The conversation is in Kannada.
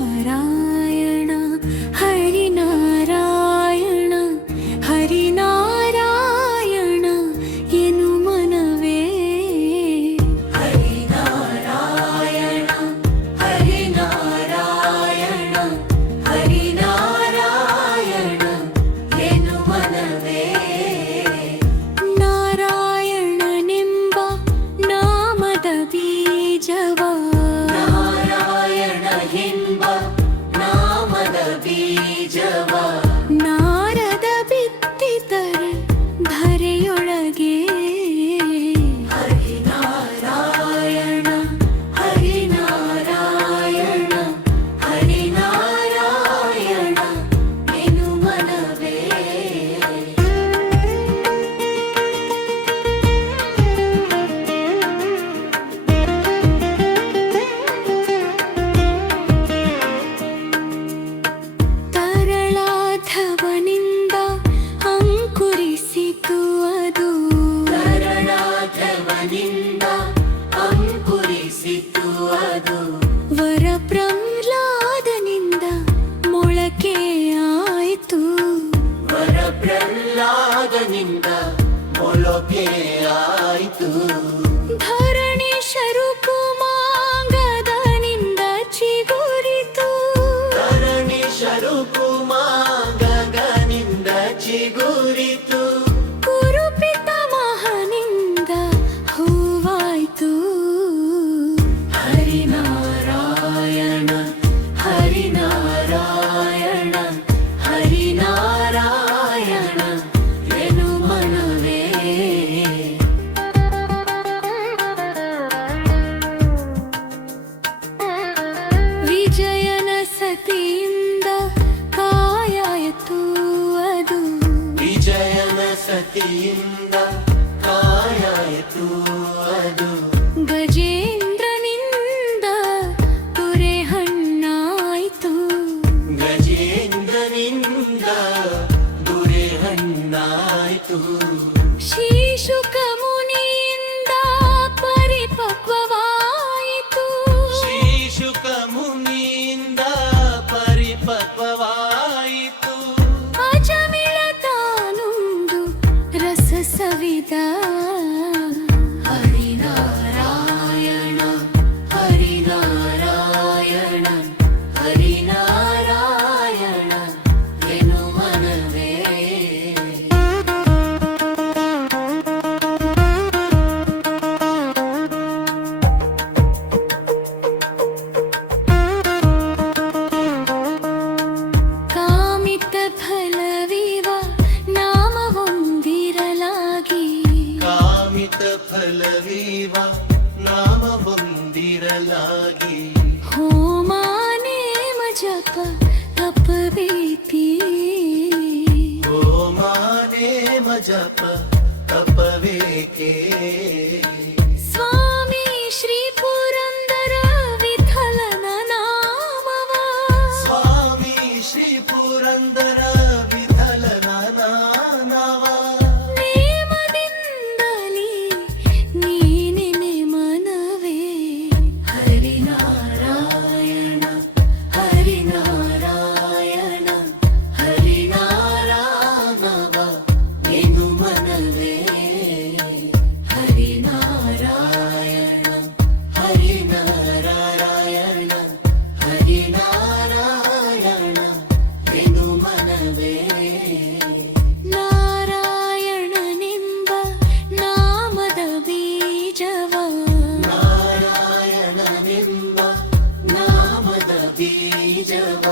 ಹರಿನಾರಾಯಣ ಹರಿನಾರಾಯಣ ಹರಿನಾರಾಯಣ ಎನು ಮನವೇ ಹರಿನಾರಾಯಣ ಹರಿನಾರಾಯಣ ಹರಿನಾರಾಯಣ ಎನು ಮನವೇ ನಾರಾಯಣನೆಂಬ ನಾಮದ ಬೀಜವ ನಾಮದ ಬೀಜವ ನಾರದ ಬಿತ್ತಿದರೆ ಧರೆಯೊಳಗೆ ಹರಿನಾರಾಯಣ ಹರಿನಾರಾಯಣ ಹರಿನಾರಾಯಣ ಎನು ಮನವೇ ತರಳಾಧವನಿಂದ ಅಂಕುರಿಸಿತು ಅದು ತರಳಾಧವನಿಂದ ಅಂಕುರಿಸಿತು ಅದು ವರ ಪ್ರಹ್ಲಾದನಿಂದ ಮೊಳಕೆಯಾಯಿತು ವರ ಪ್ರಹ್ಲಾದನಿಂದ ಮೊಳಕೆಯಾಯಿತು ಧರಣಿ ಶರುಕುಮಾಂಗದನಿಂದ ಚಿಗುರಿತು ಧರಣಿ ಶರುಕುಮಾಂಗದನಿಂದ ಚಿಗುರಿತು ಕುರುಪಿತಮಹನಿಂದ ಹೂವಾಯ್ತು ಹರಿನಾರಾಯಣ ಹರಿನಾರಾಯಣ ಹರಿನಾರಾಯಣ ಎನು ಮನವೇ ವಿಜಯನ ಸತಿಯಿಂದ ಕಾಯಾಯಿತು ಅದು ವಿಜಯನ ಸತಿಯಿಂದ ಕಾಯಾಯಿತು ಅದು ಗಜೇಂದ್ರನಿಂದ ದೊರೆಹಣ್ಣಾಯಿತು ಗಜೇಂದ್ರನಿಂದ ದೊರೆಹಣ್ಣಾಯಿತು ಶೀಶುಕ ಮುನಿಯಿಂದ ಪರಿಪಕ್ವವಾಯಿತು ಶೀಶುಕ ಮುನಿಯಿಂದ ಪರಿಪಕ್ವವಾಯಿತು ಅಜಮಿಳ ತಾನುಂದು ರಸ ಸವಿದ ಹರಿನಾರಾಯಣ ಹರಿನಾರಾಯಣ ಹರಿನಾರಾಯಣ ಎನು ಮನವೇ ಕಾಮಿತ ಫಲವಿವ ನಾಮವೊಂದಿರಲಾಗಿ ಕಾಮಿತ ಫಲವಿವ ನಾಮವೊಂದಿರಲಾಗಿ ಹೋಮ ನೇಮ ಜಪ ತಪವೇತಿ ಹೋಮ ನೇಮ ಜಪ ತಪವೇಕೆ ಸ್ವಾಮಿ ಶ್ರೀ ಪುರಂದರ ವಿಠಲನ ನಾಮವ ಸ್ವಾಮಿ ಶ್ರೀ ಪುರಂದರ ವಿಠಲನ ನಾಮವ ನೇಮದಿಂದಲೇ ನೀನೆನೆ ಮನವೇ ಹರಿನಾರಾಯಣ ಹರಿನಾರಾಯಣ ಹರಿನಾರಾಯಣವ ಎನು ಮನವೇ ಹರಿನಾರಾಯಣ ಹರಿನಾರಾಯಣ ಹರಿನಾರಾಯಣ ಎನು ಮನವೇ ನಾರಾಯಣನೆಂಬ ನಾಮದ ಬೀಜವ ನಾರಾಯಣನೆಂಬ ನಾಮದ ಬೀಜವ